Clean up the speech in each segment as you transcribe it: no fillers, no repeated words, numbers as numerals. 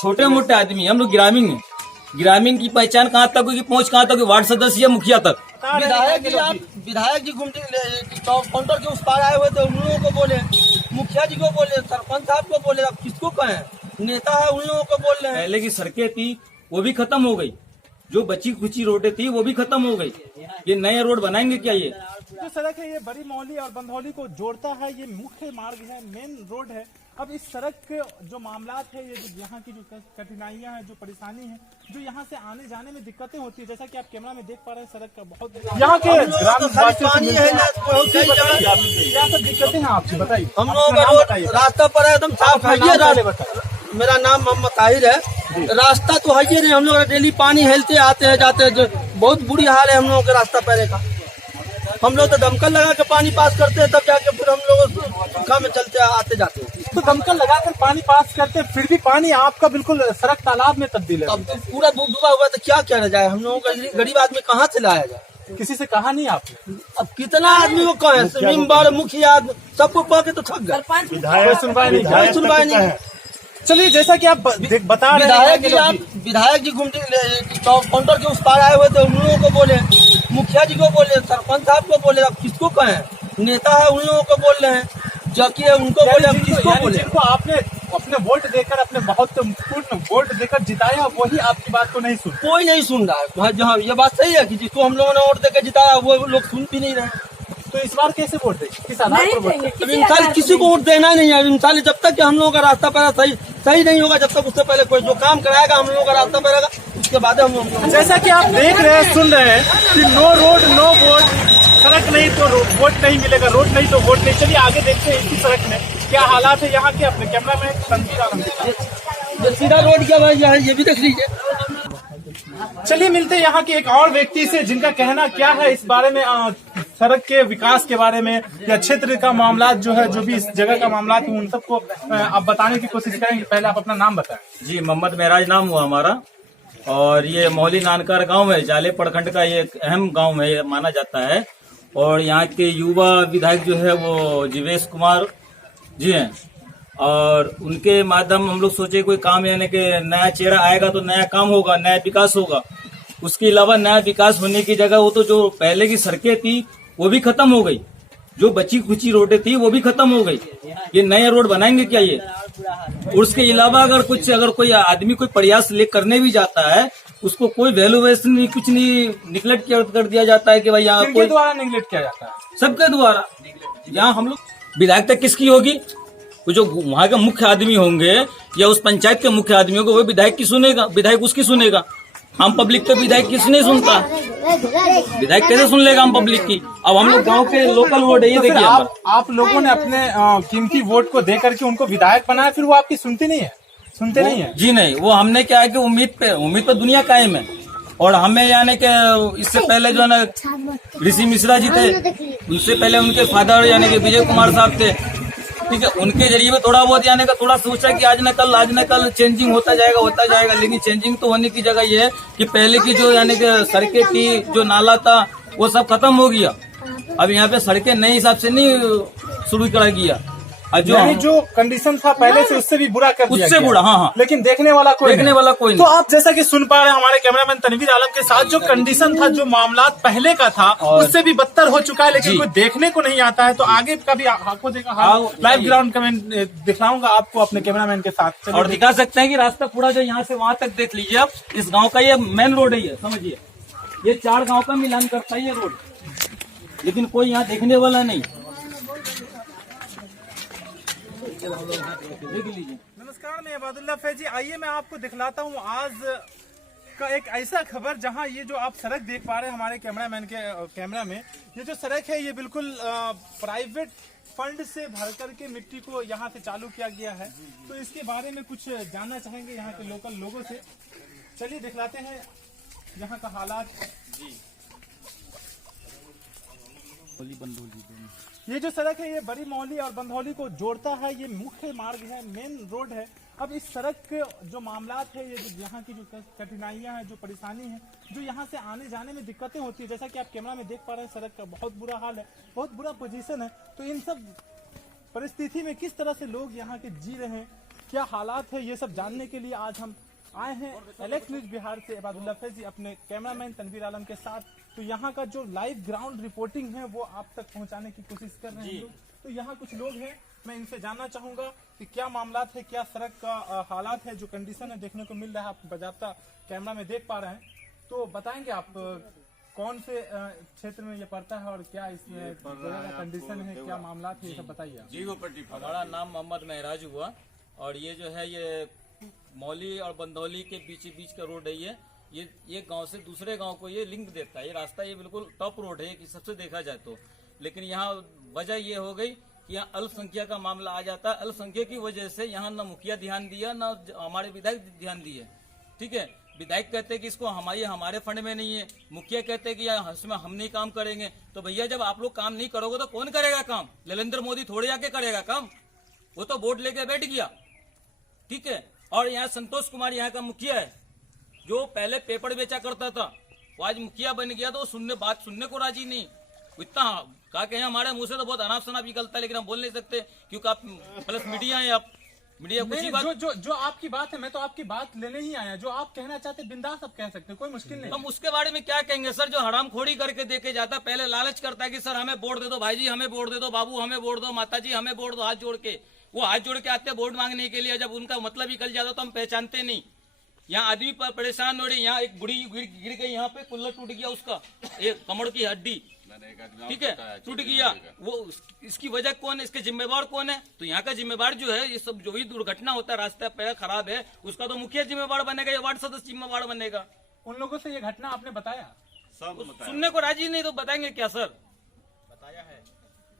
छोटे मोटे आदमी, हम लोग ग्रामीण हैं। ग्रामीण की पहचान कहाँ तक होगी, पहुँच कहाँ तक, वार्ड सदस्य या मुखिया तक। विधायक जी घूमते काउंटर के उस पार आए हुए थे, उन लोगों को बोले, मुखिया जी को बोले, सरपंच साहब को बोले, अब किसको कहें, नेता है उन लोगों को बोल रहे हैं। पहले की सड़कें थी वो भी खत्म हो गई, जो बची खुची रोडें थी वो भी खत्म हो गई। ये नए रोड बनाएंगे क्या? ये जो सड़क है ये बड़ी मौली और बंधौली को जोड़ता है, ये मुख्य मार्ग है, मेन रोड है। अब इस सड़क के जो मामलात है, ये जो यहाँ की जो कठिनाइयां हैं, जो परेशानी है, जो यहाँ से आने जाने में दिक्कतें होती है, जैसा कि आप कैमरा में देख पा रहे हैं, सड़क का बहुत यहाँ के क्या सब दिक्कतें हैं आपसे बताइए। हम लोग रास्ता पर है एकदम साफ है। मेरा नाम मोहम्मद ताहिर है। रास्ता तो है ही नहीं, हम लोग डेली पानी हेलते आते हैं जाते हैं, बहुत बुरी हाल है हम लोगों के रास्ता पहले का। हम लोग तो दमकल लगा के पानी पास करते हैं, तब जाके फिर हम लोग सूखा में चलते आते जाते हैं। तो दमकल लगाकर पानी पास करते हैं, फिर भी पानी आपका बिल्कुल सड़क तालाब में तब्दील है। अब तो पूरा डूबा हुआ तो क्या किया जाए, हम लोगों का गरीब आदमी कहाँ से लाया जाए। किसी से कहा नहीं आपने? अब कितना आदमी को कहे, मेंबर मुखिया सबको कह के तो थक गए, कोई सुनवाई नहीं। चलिए, जैसा कि आप बता रहे हैं, विधायक जी घूमते काउंटर के उस पार आए हुए थे, उन लोगों को बोले, मुखिया जी को बोले, सरपंच साहब को बोले, अब किसको कहें, नेता है उन लोगों को बोल रहे हैं, जबकि उनको बोले, अब किसको बोले। जिनको आपने अपने वोट देकर, अपने बहुत पूर्ण वोट देकर जिताया, वही आपकी बात को नहीं सुन, कोई नहीं सुन रहा है। जहाँ ये बात सही है कि जिसको हम लोगों ने वोट देकर जिताया वो लोग सुन भी नहीं रहे। तो इस बार कैसे वोट दें, किस आधार पर वोट दें? इंसान किसी को वोट देना नहीं है इंसान, जब तक कि हम लोगों का रास्ता पैरा सही नहीं होगा, जब तक उससे पहले कोई जो काम कराएगा हम लोगों का रास्ता पैरेगा, उसके बाद हम लोग। जैसा कि आप देख रहे हैं, सुन रहे हैं कि नो रोड नो वोट, सड़क नहीं तो वोट नहीं मिलेगा, रोड नहीं तो वोट नहीं। चलिए आगे देखते हैं इसी सड़क में क्या हालात है यहाँ के। अपने कैमरा में तनवीर आलम, सीधा रोड क्या है ये भी देख लीजिए। चलिए मिलते हैं यहाँ के एक और व्यक्ति से, जिनका कहना क्या है इस बारे में, सड़क के विकास के बारे में या क्षेत्र का मामला जो है, जो भी इस जगह का मामला है, उन सबको आप बताने की कोशिश करेंगे। पहले आप अपना नाम बताएं। जी, मोहम्मद महराज नाम हुआ हमारा, और ये मौली नानकर गांव है, जाले प्रखंड का ये एक अहम गांव है माना जाता है। और यहाँ के युवा विधायक जो है वो जीवेश कुमार जी हैं, और उनके माध्यम हम लोग सोचे कोई काम, यानी कि नया चेहरा आएगा तो नया काम होगा, नया विकास होगा। उसके अलावा नया विकास होने की जगह वो तो जो पहले की सड़कें थी वो भी खत्म हो गई, जो बची खुची रोडें थी वो भी खत्म हो गई। ये नए रोड बनाएंगे क्या ये? उसके अलावा अगर कोई आदमी कोई प्रयास करने भी जाता है, उसको कोई वैल्यूएशन नहीं, कुछ नहीं, निगलेक्ट कर दिया जाता है कि भाई यहाँ कोई द्वारा निगलेक्ट किया जाता है, सबके द्वारा। यहाँ हम लोग विधायक तक किसकी होगी? जो वहाँ के मुख्य आदमी होंगे या उस पंचायत के मुख्य आदमी होंगे, वो विधायक की सुनेगा, विधायक उसकी सुनेगा। हम पब्लिक तो विधायक किसी नहीं सुनता, विधायक कैसे सुन लेगा हम पब्लिक की? अब हम लोग गांव के लोकल वोट है, ये देखिए आप लोगों ने अपने कीमती वोट को दे करके उनको विधायक बनाया, फिर वो आपकी सुनते नहीं है। जी नहीं, वो हमने क्या है कि उम्मीद पे दुनिया कायम है। और हमें यानी कि इससे पहले जो है ना ऋषि मिश्रा जी थे, उनसे पहले उनके फादर यानी कि विजय कुमार साहब थे, ठीक है, उनके जरिए में थोड़ा बहुत यानी कि थोड़ा सोचा कि आज न कल चेंजिंग होता जाएगा। लेकिन चेंजिंग तो होने की जगह ये है कि पहले की जो यानी कि सड़कें थी, जो नाला था, वो सब खत्म हो गया। अब यहाँ पे सड़कें नए हिसाब से नहीं शुरू करा गया, जो कंडीशन था पहले से उससे भी बुरा कर दिया, उससे बुरा। हाँ, लेकिन देखने वाला कोई नहीं। तो आप जैसा कि सुन पा रहे हैं हमारे कैमरामैन तनवीर आलम के साथ, जो कंडीशन था, जो मामला पहले का था, उससे भी बदतर हो चुका है, लेकिन कोई देखने को नहीं आता है। तो आगे का भी आपको लाइव ग्राउंड कमेंट दिखलाऊंगा आपको अपने कैमरामैन के साथ, और दिखा सकते हैं कि रास्ता पूरा जो यहाँ से वहाँ तक देख लीजिए आप। इस गाँव का ये मेन रोड है, ये समझिए, ये 4 गाँव का मिलान करता है ये रोड, लेकिन कोई यहाँ देखने वाला नहीं। नमस्कार, मैं अबादुल्ला फैजी। आइए मैं आपको दिखलाता हूँ आज का एक ऐसा खबर, जहां ये जो आप सड़क देख पा रहे हैं हमारे कैमरामैन के कैमरा में, ये जो सड़क है ये बिल्कुल प्राइवेट फंड से भर करके मिट्टी को यहाँ से चालू किया गया है। तो इसके बारे में कुछ जानना चाहेंगे यहाँ के लोकल लोगों से। चलिए दिखलाते हैं यहाँ का हालात। ये जो सड़क है ये बड़ी मौली और बंधौली को जोड़ता है, ये मुख्य मार्ग है, मेन रोड है। अब इस सड़क के जो मामलात है, ये जो यहाँ की जो कठिनाइयां हैं, जो परेशानी है, जो यहाँ से आने जाने में दिक्कतें होती है, जैसा कि आप कैमरा में देख पा रहे हैं, सड़क का बहुत बुरा हाल है, बहुत बुरा पोजीशन है। तो इन सब परिस्थिति में किस तरह से लोग यहाँ के जी रहे हैं, क्या हालात है, ये सब जानने के लिए आज हम आए हैं एलेक्स न्यूज बिहार से इबादुल्लाह फैजी अपने कैमरामैन तनवीर आलम के साथ। तो यहाँ का जो लाइव ग्राउंड रिपोर्टिंग है वो आप तक पहुँचाने की कोशिश कर रहे हैं। तो यहाँ कुछ लोग हैं, मैं इनसे जानना चाहूंगा कि क्या मामला है, क्या सड़क का हालात है, जो कंडीशन है देखने को मिल रहा है, आप बाजाबता कैमरा में देख पा रहे हैं। तो बताएंगे आप कौन से क्षेत्र में ये पड़ता है और क्या इसमें कंडीशन है, क्या मामला है, ये सब बताइए। हमारा नाम मोहम्मद महराज हुआ और ये जो है ये मौली और बंदौली के बीच का रोड है। ये गांव से दूसरे गांव को ये लिंक देता है। ये रास्ता ये बिल्कुल टॉप रोड है कि सबसे देखा जाए तो, लेकिन यहाँ वजह ये हो गई कि यहाँ अल्पसंख्यक का मामला आ जाता है। अल्पसंख्यक की वजह से यहाँ न मुखिया ध्यान दिया, न हमारे विधायक ध्यान दिए। ठीक है, विधायक कहते हैं कि इसको हमारे फंड में नहीं है, मुखिया कहते हैं कि यार इसमें हम नहीं काम करेंगे। तो भैया जब आप लोग काम नहीं करोगे तो कौन करेगा काम? नरेंद्र मोदी थोड़े आके करेगा काम, वो तो वोट लेके बैठ गया। ठीक है, और यहाँ संतोष कुमार यहाँ का मुखिया है, जो पहले पेपर बेचा करता था, वो आज मुखिया बन गया तो बात सुनने को राजी नहीं। इतना कहा कि हमारे मुंह से तो बहुत अनाप शनाप निकलता है, लेकिन हम बोल नहीं सकते क्योंकि आप प्लस मीडिया है। आप मीडिया कुछ ही बात जो आपकी बात है, मैं तो आपकी बात लेने ही आया। जो आप कहना चाहते बिंदास आप कह सकते हैं, कोई मुश्किल नहीं। हम उसके बारे में क्या कहेंगे सर? जो हरामखोरी करके देके जाता है, पहले लालच करता है कि सर हमें वोट दे दो, भाई जी हमें वोट दे दो, बाबू हमें वोट दो, माता जी हमें वोट दो, हाथ जोड़ के। वो हाथ जोड़ के आते वोट मांगने के लिए, जब उनका मतलब ही निकल जाता तो हम पहचानते नहीं। यहाँ आदमी परेशान हो रही, यहाँ एक बुढ़ी गिर गई, यहाँ पे कुल्ला टूट गया उसका, एक कमर की हड्डी, ठीक है, टूट गया। वो इसकी वजह कौन है, इसके जिम्मेवार कौन है? तो यहाँ का जिम्मेवार जो है, ये सब जो भी दुर्घटना होता है, रास्ता पैर खराब है, उसका तो मुखिया जिम्मेवार बनेगा या वार्ड सदस्य जिम्मेवार बनेगा। उन लोगों से ये घटना आपने बताया? सुनने को राजी नहीं तो बताएंगे क्या सर? बताया है,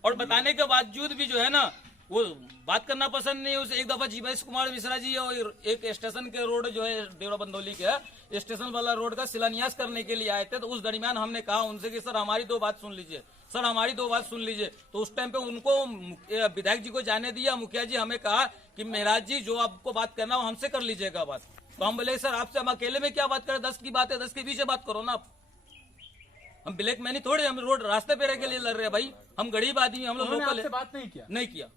और बताने के बावजूद भी जो है ना, वो बात करना पसंद नहीं है उसे। एक दफा जीवेश कुमार मिश्रा जी और एक स्टेशन के रोड जो है डेरा बंदौली के स्टेशन वाला रोड का शिलान्यास करने के लिए आए थे। तो उस दरमियान हमने कहा उनसे कि सर हमारी दो बात सुन लीजिए, सर हमारी दो बात सुन लीजिए। तो उस टाइम पे उनको विधायक जी को जाने दिया, मुखिया जी हमें कहा कि महराज जी जो आपको बात करना हो हमसे कर लीजिएगा बात। तो हम बोले सर आपसे हम अकेले में क्या बात करें, 10 की बात है, 10 के पीछे बात करो ना आप। हम ब्लैक मैनी थोड़े, हम रोड रास्ते पे रह के लिए लड़ रहे हैं भाई, हम गरीब आदमी, हम लोग लोकल बात नहीं किया।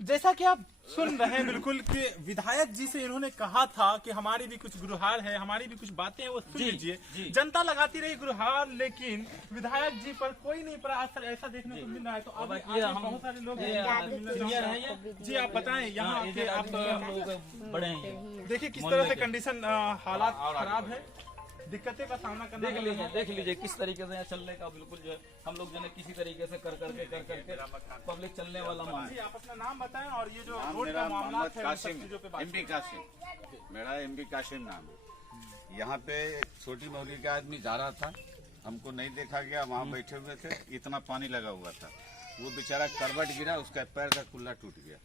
जैसा कि आप सुन रहे हैं बिल्कुल कि विधायक जी से इन्होंने कहा था कि हमारी भी कुछ गुहार है, हमारी भी कुछ बातें हैं, वो सुन लीजिए। जनता लगाती रही गुहार, लेकिन विधायक जी पर कोई नहीं पड़ा। असर ऐसा देखने को मिल रहा है। तो अब बहुत सारे लोग जी, आप बताएं यहाँ के आप बड़े हैं, देखिए किस तरह से कंडीशन हालात खराब है, दिक्कतें का सामना करना। देख लीजिए किस तरीके से यहाँ चलने का बिल्कुल जो है, हम लोग जो है किसी तरीके से कर करके पब्लिक चलने वाला मान। जी आप अपना नाम बताएं और ये जो रोड का मामला है, एमबी कासिम, मेरा एमबी कासिम नाम है। यहाँ पे एक छोटी मौली का आदमी जा रहा था, हमको नहीं देखा गया, वहाँ बैठे हुए थे, इतना पानी लगा हुआ था, वो बेचारा करवट गिरा, उसका पैर का कुल्ला टूट गया।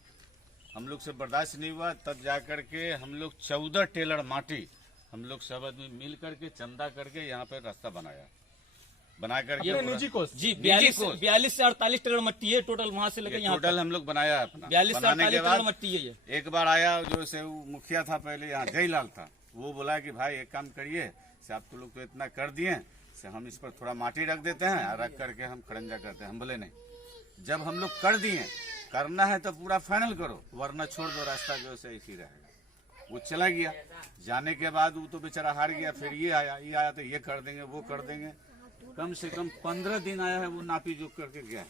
हम लोग से बर्दाश्त नहीं हुआ, तब जा करके हम लोग 14 टेलर माटी हम लोग सब आदमी मिल करके चंदा करके यहाँ पे रास्ता बना करके निजी कोष जी 42 से 48 टेलर मट्टी है टोटल, वहाँ से लेकर यहाँ टोटल हम लोग बनाया अपना। 42 से 48 टेलर मट्टी है ये। एक बार आया जो से मुखिया था पहले यहाँ, जयलाल था, वो बोला कि भाई एक काम करिए, से आप तो लोग तो इतना कर दिए, से हम इस पर थोड़ा माटी रख देते हैं, रख करके हम खड़ंजा करते हैं। हम बोले नहीं, जब हम लोग कर दिए, करना है तो पूरा फाइनल करो, वरना छोड़ दो, रास्ता जो है ऐसी रहेगा। वो चला गया, जाने के बाद वो तो बेचारा हार गया। फिर ये आया तो ये कर देंगे, वो कर देंगे। कम से कम 15 दिन आया है, वो नापी जोख करके गया,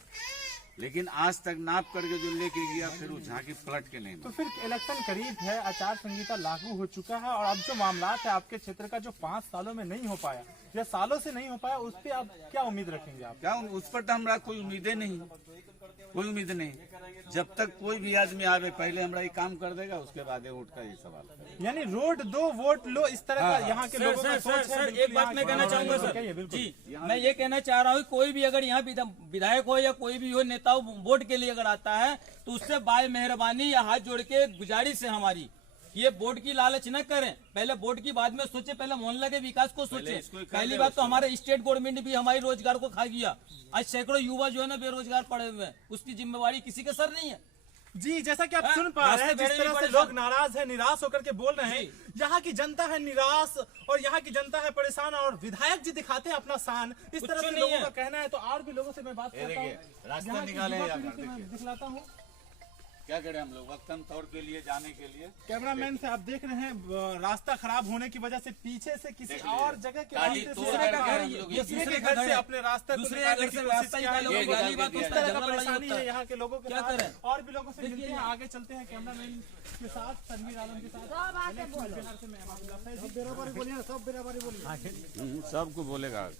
लेकिन आज तक नाप करके जो लेके गया, फिर वो झांकी पलट के नहीं। तो फिर इलेक्शन करीब है, आचार संहिता लागू हो चुका है, और अब जो मामला है आपके क्षेत्र का जो 5 सालों में नहीं हो पाया या सालों से नहीं हो पाया, उस पर आप क्या उम्मीद रखेंगे? आप क्या उस पर तो हमारा कोई उम्मीदें नहीं, कोई उम्मीद नहीं। जब तक कोई भी आदमी आवे, पहले हमारा ये काम कर देगा, उसके बाद वोट का ये सवाल। यानी रोड दो वोट लो, इस तरह का यहाँ के लोगों का सोच है। एक बात मैं कहना चाहूंगा सर जी, मैं ये कहना चाह रहा हूँ, कोई भी अगर यहाँ विधायक हो या कोई भी हो नेता हो, वोट के लिए अगर आता है तो उससे बाय मेहरबानी या हाथ जोड़ के गुजारिश है हमारी, ये वोट की लालच न करें, पहले वोट की बाद में सोचे, पहले मोहल्ले के विकास को सोचे। पहली बात तो हमारे स्टेट गवर्नमेंट भी हमारी रोजगार को खा गया, आज सैकड़ों युवा जो है ना बेरोजगार पड़े हुए हैं, उसकी जिम्मेवारी किसी के सर नहीं है। जी जैसा कि आप सुन पा रहे हैं, जिस तरह से लोग नाराज है, निराश होकर के बोल रहे हैं, यहाँ की जनता है निराश और यहाँ की जनता है परेशान, और विधायक जी दिखाते हैं अपना शान, इस तरह से लोगों का कहना है। तो और भी लोगों से मैं बात करता हूँ, दिखलाता हूँ। क्या करें हम लोग वक्तन तौर के लिए जाने के लिए। कैमरामैन से आप देख रहे हैं रास्ता खराब होने की वजह से पीछे से किसी देख लीजिए। और जगह के गाड़ी रास्ते तोड़ से करके दूसरे हम लोग के घर से अपने रास्ते को दूसरे निकालने घर की से कोशिश रास्ता किया है निकालो, लोगों गाली को। बात इस होता है, तरह का झगड़ा लड़ाई परेशानी होता है है। यहाँ के लोगों के क्या साथ। करें? और भी लोगों से मिलते हैं, आगे चलते हैं कैमरामैन के साथ, तनवीर आलम के साथ। बिहार से मैं अहमदुल्लाह फैजी। सबको बोलेगा।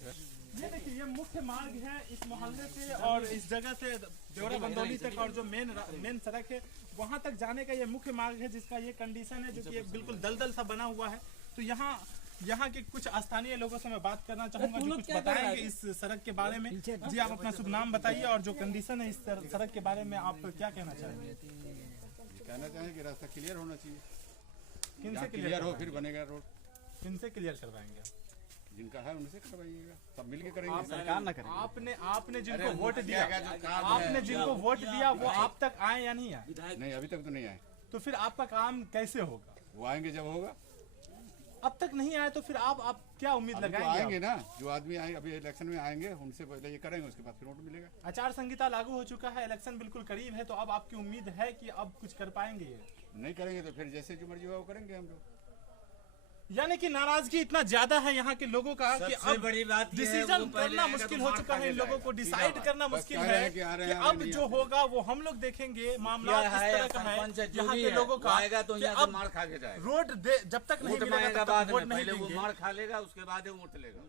ये देखिए, ये मुख्य मार्ग है इस मोहल्ले से और इस जगह से देवरा बंदौली तक, और जो मेन सड़क है वहां तक जाने का ये मुख्य मार्ग है, जिसका ये कंडीशन है, जो कि एक बिल्कुल दलदल सा बना हुआ है। तो यहाँ के कुछ स्थानीय लोगों से मैं बात करना चाहूंगा जो कुछ बताएंगे इस सड़क के बारे में। जी, आप अपना शुभ नाम बताइए और जो कंडीशन है इस सड़क के बारे में आप क्या कहना चाहेंगे? कहना चाहें कि रास्ता क्लियर होना चाहिए, किनसे क्लियर हो फिर बनेगा रोड। किनसे क्लियर करवाएंगे? जिनका है उनसे करवाइएगा, सब मिलके करेंगे। सरकार ना करे। आपने जिनको वोट दिया, आपने जिनको वोट दिया वो आप तक आए या नहीं आए? नहीं, अभी तक तो नहीं आए। तो फिर आपका काम कैसे होगा? वो आएंगे जब होगा। अब तक नहीं आए तो फिर आप क्या उम्मीद अभी तो लगाएंगे? आएंगे ना, जो आदमी आएंगे अभी इलेक्शन में आएंगे, उनसे पहले ये करेंगे, उसके बाद फिर वोट मिलेगा। आचार संहिता लागू हो चुका है, इलेक्शन बिल्कुल करीब है, तो अब आपकी उम्मीद है कि अब कुछ कर पाएंगे ये? नहीं करेंगे तो फिर जैसे जो मर्जी होगा वो करेंगे हम लोग। यानी कि नाराजगी इतना ज्यादा है यहाँ के लोगों का कि सबसे अब बड़ी बात ये है, डिसीजन वो पहले करना आएगा मुश्किल तो हो मार चुका खा है इन के लोगों को, जाएगा। डिसाइड सीधा करना बस मुश्किल कह रहे है हैं कि आ रहे कि हैं, अब नहीं जो होगा वो हम लोग देखेंगे। मामला क्या इस है, तरह का है सरपंच है, जो यहाँ भी के है, लोगों वो का आएगा तो कि यहाँ से अब मार खा के जाएगा। रोड जब तक नहीं वोट मिलेगा मांगेगा तब तक बाद वोट में, नहीं पहले वो देंगे। मार खा लेगा, उसके बाद ही वोट लेगा।